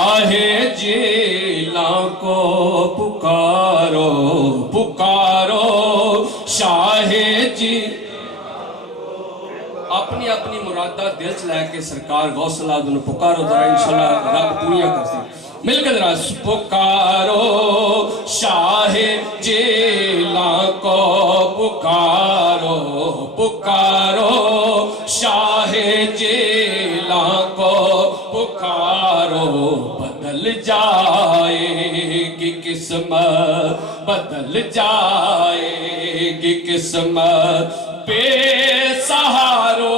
شاہ جیلاں کو پکارو پکارو شاہ جی اپنی اپنی مرادہ دل چ لے کے سرکار غوث اللہ دن پکارو ذرا انشاءاللہ رب پوریاں کرسی مل کے ذرا پکارو شاہ جیلاں کو پکارو پکارو شاہ جیلاں کو پکارو بدل جائے گی قسمت بدل جائے گی قسمت بے سہارو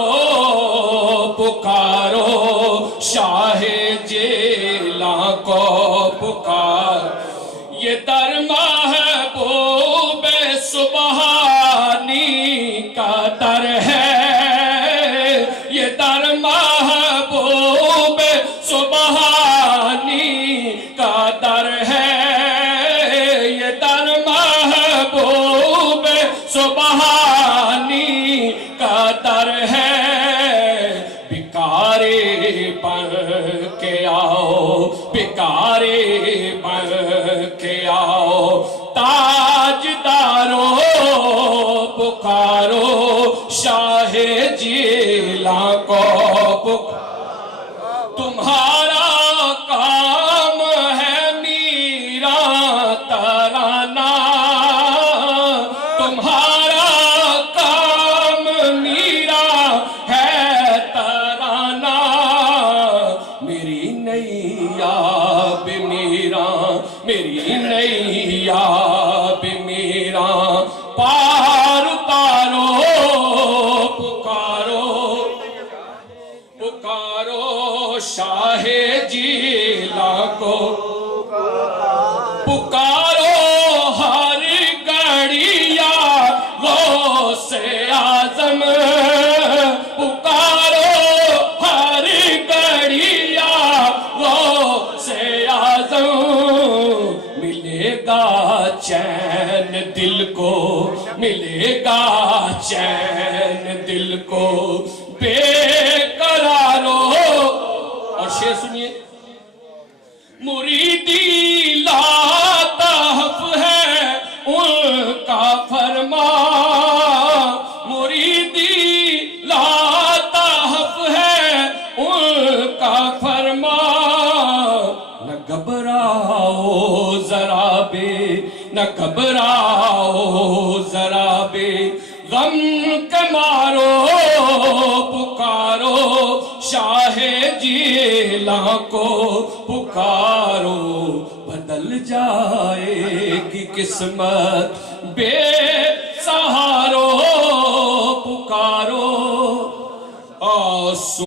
پکارو شاہ جیلاں کو پکار یہ در محبوب سبحانی کا در ہے یہ در محبوب سبحانی کا در ہے یہ در محبوب سبحانی کا در ہے بکارے بن کے آؤ بکارے بن کے آؤ تاجدارو پکارو شاہ جیلاں کو پکارو تمہارا کام ہے میرا ترانہ تمہارا کام میرا ہے ترانہ میری نیا بھی میرا میری نیا بھی میرا پار اتارو پکارو پکارو شاہ جیلاں کو پکارو ہر گھڑیا غوث اعظم پکارو ہر گھڑیا غوث اعظم ملے گا چین دل کو ملے گا چین دل کو بے قرارو اور شعر سنیے مریدی لا تحف ہے ان کا فرما مریدی لا تحف ہے ان کا فرما نہ گھبراؤ ذرا بے نہ گھبراؤ ذرا بے غم کے مارو پکارو شاہ جیلاں کو پکارو بدل جائے گی قسمت بے سہارو